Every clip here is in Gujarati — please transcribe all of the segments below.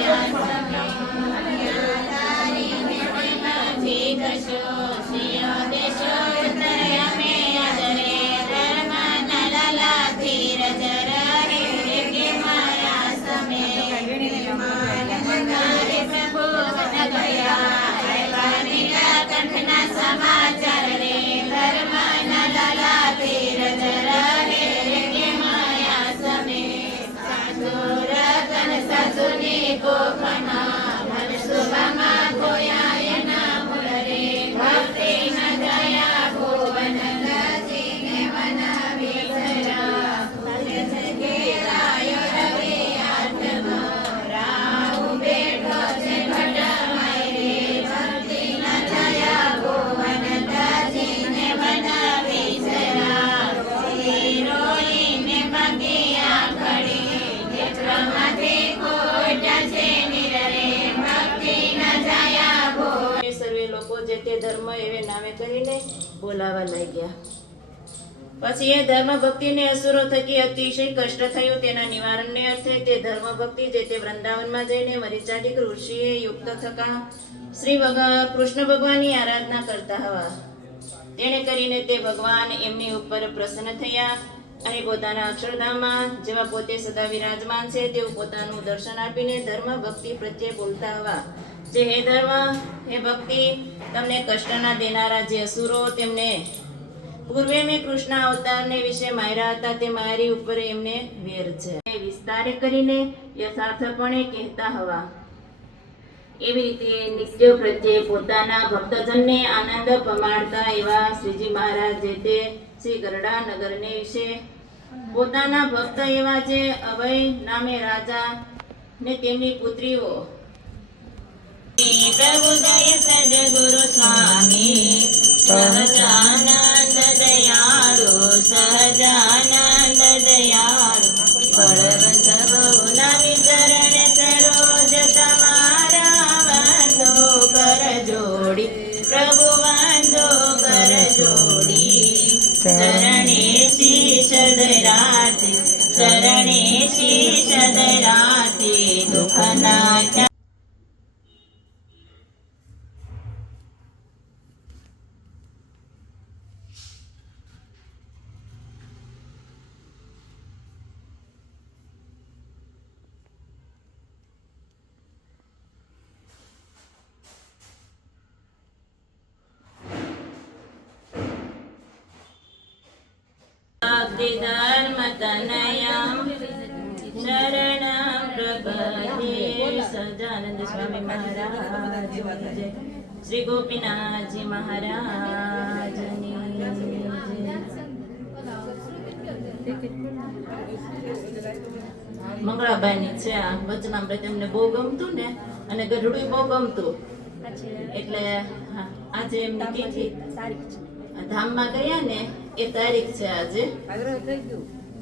એ એવે કરીને બોલાવા લાગ્યા. પછી એ ધર્મ ભક્તિને અસુરો થકી અતિશય કષ્ટ થયું. તેના નિવારણને અર્થે તે ધર્મ ભક્તિ જે તે વૃંદાવનમાં જઈને મરીચાટિક ઋષિએ યુક્ત થકા શ્રી કૃષ્ણ ભગવાનની આરાધના કરતા હવા. તેણે કરીને તે ભગવાન એમની ઉપર પ્રસન્ન થયા અને પોતાના અક્ષરધામમાં જેવા પોતે સદા વિરાજમાન છે તેવું પોતાનું દર્શન આપીને ધર્મ ભક્તિ પ્રત્યે બોલતા હવા. જે હે ધર્મ, હે ભક્તિ, તમને કષ્ટના દેનારા જે અસુરો, તેમને પૂર્વે મેં કૃષ્ણ અવતારને વિશે માર્યા હતા, તે મારી ઉપર એમને વેર છે. વિસ્તારે કરીને યથાર્થપણે કહેતા હવા. એવી રીતે નિત્ય પ્રત્યે પોતાના ભક્તજનને આનંદ પમાડતા એવા શ્રીજી મહારાજ જે તે શ્રી ગરડા નગરને વિશે પોતાના ભક્ત એવા જે અભય નામે રાજા ને તેમની પુત્રીઓ પ્રભુદય સદગુરુ સ્વામી સહજાનંદ દયાળુ સહજાનંદ દયાળુ બળવંત બહુના વિચરણ સરોજ તમારા વાંધો કર જોડી પ્રભુ વાંધો કર જોડી ચરણે શીશ દરાતી ચરણે શીશ દરાતી દુઃખના ધર્મતનયમ શરણમ પ્રપદ્યે સહજાનંદ સ્વામી મહારાજ શ્રી ગોપીનાથજી મહારાજની. મંગળાબાઈની છે આ વચનામૃત એમને બહુ ગમતું ને અને ગઢડું બહુ ગમતું. એટલે હા, આજે એમની તિથિ. ધામમાં ગયા ને એ તારીખ છે આજે.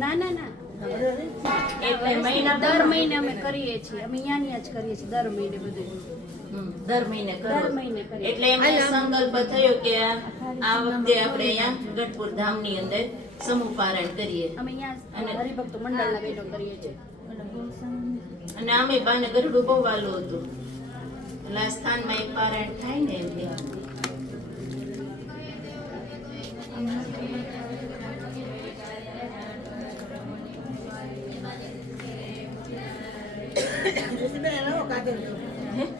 ના ના ના. એટલે મહિના દર મહિને અમે કરીએ છીએ. અમે અહીંયા જ કરીએ છીએ દર મહિને બધું. દર મહિને દર મહિને એટલે એમને સંકલ્પ થયો કે આ આ વખતે આપણે અહીંયા ગઢપુર ધામની અંદર સમૂહ પારણ કરીએ. અમે અહીંયા હરિભક્તો મંડળના બહેનો કરીએ છીએ. અને અમે બાને ગરડું બહુ વાલું હતું. એટલે આ સ્થાનમાં એક પારણ થાય ને એટલે. હે?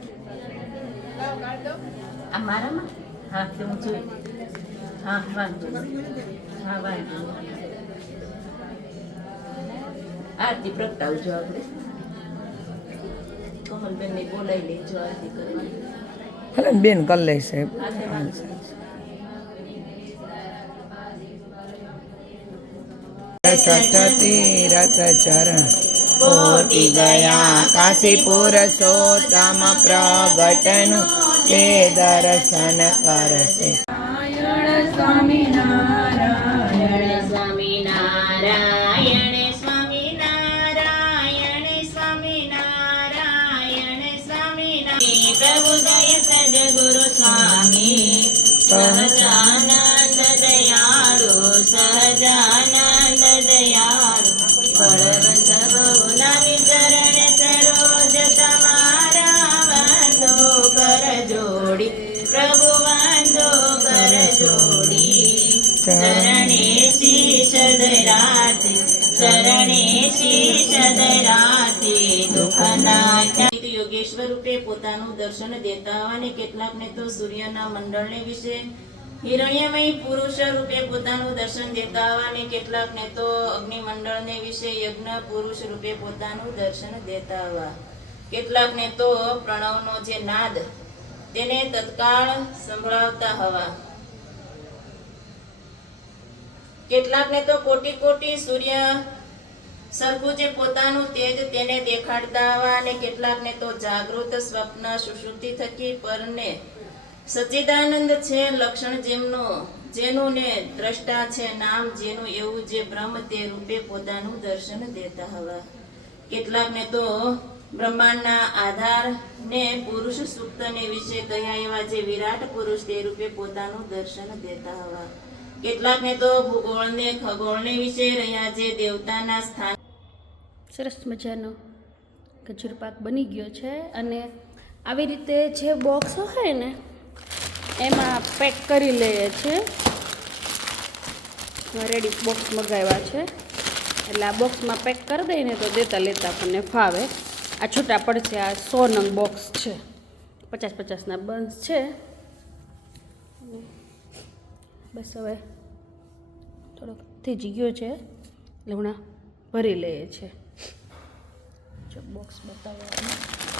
આ મારામાં? હા તે હું જોઈ. હા વાંધો. હા વાંધો આરતી પ્રગટાવજો આપણે. કમલબેનને બોલાવી લેજો આરતી કરી. બેન કરી લેશે. સત थ चरण काशीपुर सोत्तम प्रबटन् ते दर्शन करसि। યોગેશ્વર રૂપે પોતાનું દર્શન દેતા હોવાને કેટલાકને તો સૂર્યના મંડળને વિશે હિરણ્યમય પુરુષ રૂપે પોતાનું દર્શન દેતા હોવાને કેટલાકને તો અગ્નિમંડળને વિશે યજ્ઞ પુરુષ રૂપે પોતાનું દર્શન દેતા હોવા કેટલાકને તો પ્રણવનો જે નાદ તેને તત્કાળ સંભળાવતા હવા કેટલાકને તો કોટી કોટી સૂર્ય સરખું પોતાનું તેજ તેને દેખાડતા અને કેટલાકને તો જાગૃત સ્વપ્ન સુષુપ્તિ થકી પરને સચ્ચિદાનંદ છે, લક્ષણ જેમનું જેનું ને દ્રષ્ટા છે, નામ જેનું એવું જે બ્રહ્મ તે રૂપે પોતાનું દર્શન દેતા હવા. કેટલાકને તો બ્રહ્માંડના આધાર ને પુરુષ સુક્તને વિશે કહ્યા એવા જે વિરાટ પુરુષ તે રૂપે પોતાનું દર્શન દેતા હવા. કેટલાકને તો ભૂગોળને, ખગોળને વિશે રહ્યા જે દેવતાના સ્થાન સરસ મજાનો ખજૂર પાક બની ગયો છે અને આવી રીતે જે બોક્સ હોય ને, એમાં પેક કરી લઈએ છીએ. રેડી બોક્સ મગાવ્યા છે. એટલે આ બોક્સમાં પેક કરી દઈને તો દેતા લેતા આપણને ફાવે. આ છૂટા પડશે, આ સો નંગ બોક્સ છે. પચાસ પચાસના બન્સ છે. બસ હવે થોડોક થીજી ગયો છે. એટલે ભરી લઈએ છીએ. જો બોક્સ બતાવવાનું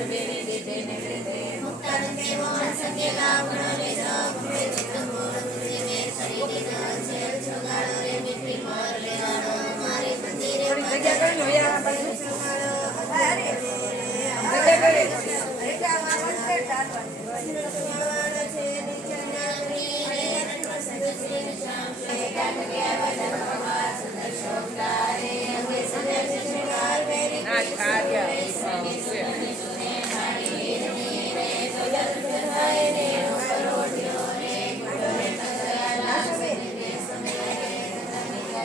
and many